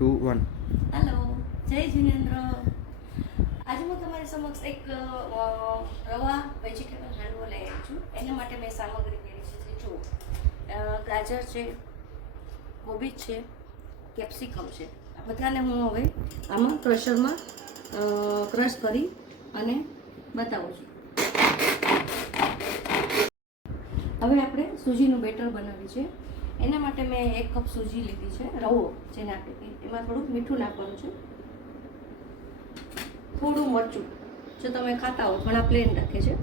2 1 hello, જય જિનેન્દ્ર. આજે હું તમારી સમક્ષ એક રવા વેજીટેબલ હાંડવો લઈ આવી છું. એના માટે મેં સામગ્રી મેળવી છે. જુઓ, ગાજર છે, કોબીજ છે, કેપ્સિકમ છે. આ બધાને હું હવે આમાં ક્રશરમાં ક્રશ કરી અને બતાવું છું. હવે આપણે સૂજીનું બેટર બનાવ્યું છે. એના માટે મેં 1 કપ સૂજી લીધી છે, રવો જેને આપણે એમાં થોડુંક મીઠું નાખવાનું છે, થોડું મરચું જો તમે ખાતા હો, ઘણા પ્લેન રાખે છે,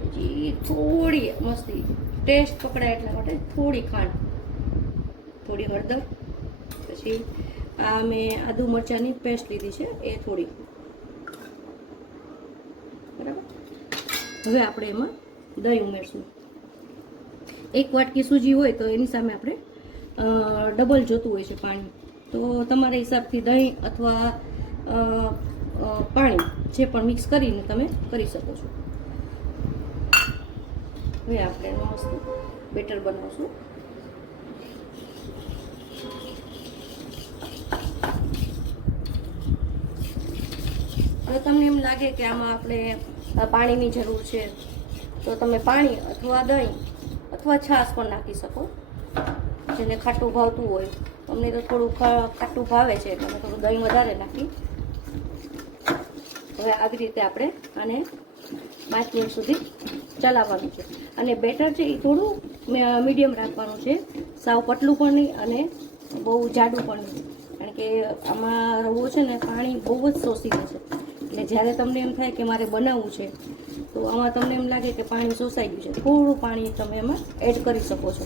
પછી થોડી મસ્તી ટેસ્ટ પકડાય એટલા માટે થોડી ખાંડ, થોડી હળદર, પછી આ મેં આદુ મરચાંની પેસ્ટ લીધી છે એ થોડી, બરાબર. હવે આપણે એમાં દહીં ઉમેરશું. 1 વાટકી સૂજી હોય તો એની સામે આપણે ડબલ જોતું હોય છે પાણી, તો તમારા હિસાબથી દહીં અથવા પાણી જે પણ મિક્સ કરીને તમે કરી શકો છો. હવે આપણે મસ્ત બેટર બનાવશું. જો તમને એમ લાગે કે આમાં આપણે પાણીની જરૂર છે તો તમે પાણી અથવા દહીં અથવા છાશ પણ નાખી શકો. જેને ખાટું ભાવતું હોય, તમને તો થોડું ખાટું ભાવે છે એટલે થોડું દહીં વધારે નાખી. હવે આવી રીતે આપણે આને 5 મિનિટ સુધી ચલાવવાનું છે. અને બેટર છે એ થોડું મીડિયમ રાખવાનું છે, સાવ પતલું પણ નહીં અને બહુ જાડું પણ નહીં, કારણ કે આમાં રવો છે ને પાણી બહુ જ શોષી લે છે. એટલે જ્યારે તમને એમ થાય કે મારે બનાવવું છે તો આમાં તમને એમ લાગે કે પાણી શોષાઈ ગયું છે, થોડું પાણી તમે એમાં એડ કરી શકો છો.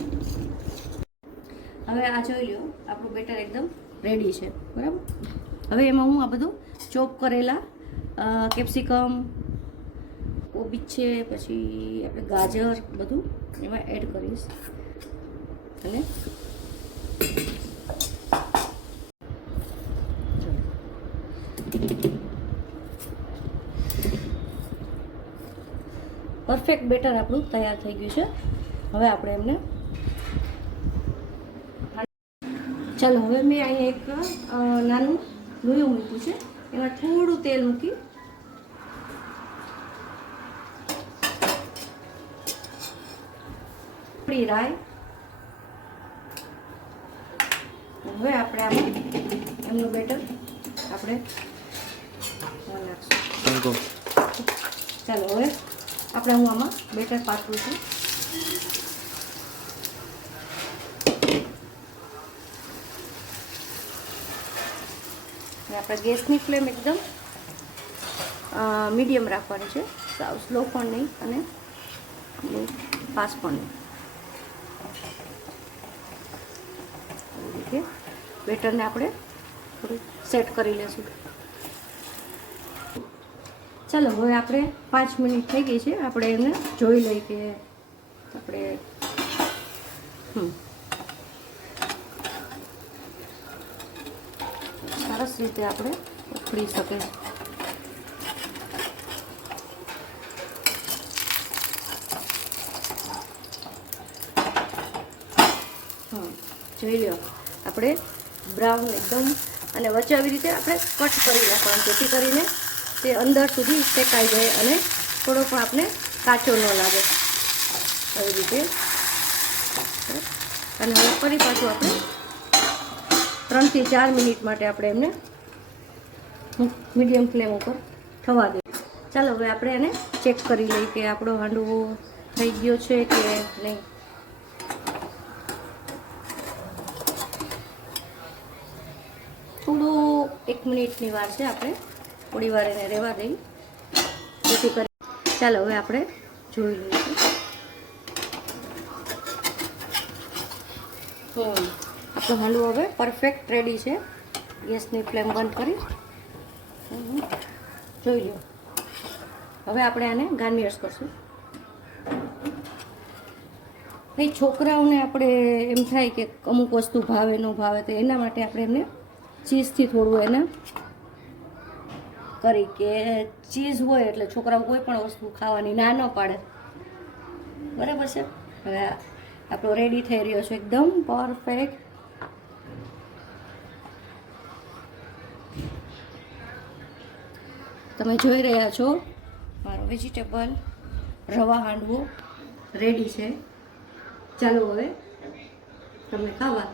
હવે આ જોઈ લો, આપણું બેટર એકદમ રેડી છે, બરાબર. હવે એમાં હું આ બધું ચોપ કરેલા કેપ્સિકમ, કોબીજ છે, પછી આપણે ગાજર બધું એમાં એડ કરીશ અને પરફેક્ટ બેટર આપણું તૈયાર થઈ ગયું છે. હવે આપણે એમને ચાલો, હવે મેં અહીંયા એક નાનું લોયું મૂક્યું છે, એમાં થોડું તેલ મૂકી થોડી રાઈ, હવે આપણે આમાં એમનું બેટર આપણે નાખશું. ચાલો, હવે આપણે હું આમાં બેટર પાથરું છું. આપણે ગેસની ફ્લેમ એકદમ મીડિયમ રાખવાની છે, સાવ સ્લો પણ નહીં અને ફાસ્ટ પણ નહીં. આવી રીતે બેટરને આપણે થોડું સેટ કરી લઈશું. ચાલો, હવે આપણે 5 મિનિટ થઈ ગઈ છે, આપણે એને જોઈ લઈએ કે આપણે સરસ રીતે આપણે ઉખડી શકે. જોઈ લો, આપણે બ્રાઉન એકદમ, અને વચ્ચે આવી રીતે આપણે કટ કરી નાખવાનું, જેથી કરીને તે અંદર સુધી શેકાઈ જાય અને થોડો પણ આપણે કાચો ન લાગે. આવી રીતે અને હવે ફરી પાછું આપણે 3 થી 4 મિનિટ માટે આપણે એમને મીડિયમ ફ્લેમ ઉપર થવા દઈએ. ચાલો, હવે આપણે એને ચેક કરી લઈએ કે આપણો હાંડવો થઈ ગયો છે કે નહીં. થોડું 1 મિનિટની વાર છે, આપણે થોડી વાર એને રહેવા દઈએ જેથી કરી. ચાલો, હવે આપણે જોઈ લઈશું. આપણો હાંડવો હવે પરફેક્ટ રેડી છે. ગેસની ફ્લેમ બંધ કરી જોઈ લો. હવે આપણે આને ગાર્નિયર્સ કરશું. ભાઈ, છોકરાઓને આપણે એમ થાય કે અમુક વસ્તુ ભાવે ન ભાવે, તો એના માટે આપણે એમને ચીઝથી થોડું એને કરી કે ચીઝ હોય એટલે છોકરાઓ કોઈ પણ વસ્તુ ખાવાની ના ન પાડે, બરાબર છે. હવે આપણો રેડી થઈ રહ્યો છે એકદમ પરફેક્ટ તમે જોઈ રહ્યા છો મારો વેજીટેબલ રવા હાંડવો રેડી છે. ચાલો હવે તમે ખાવા.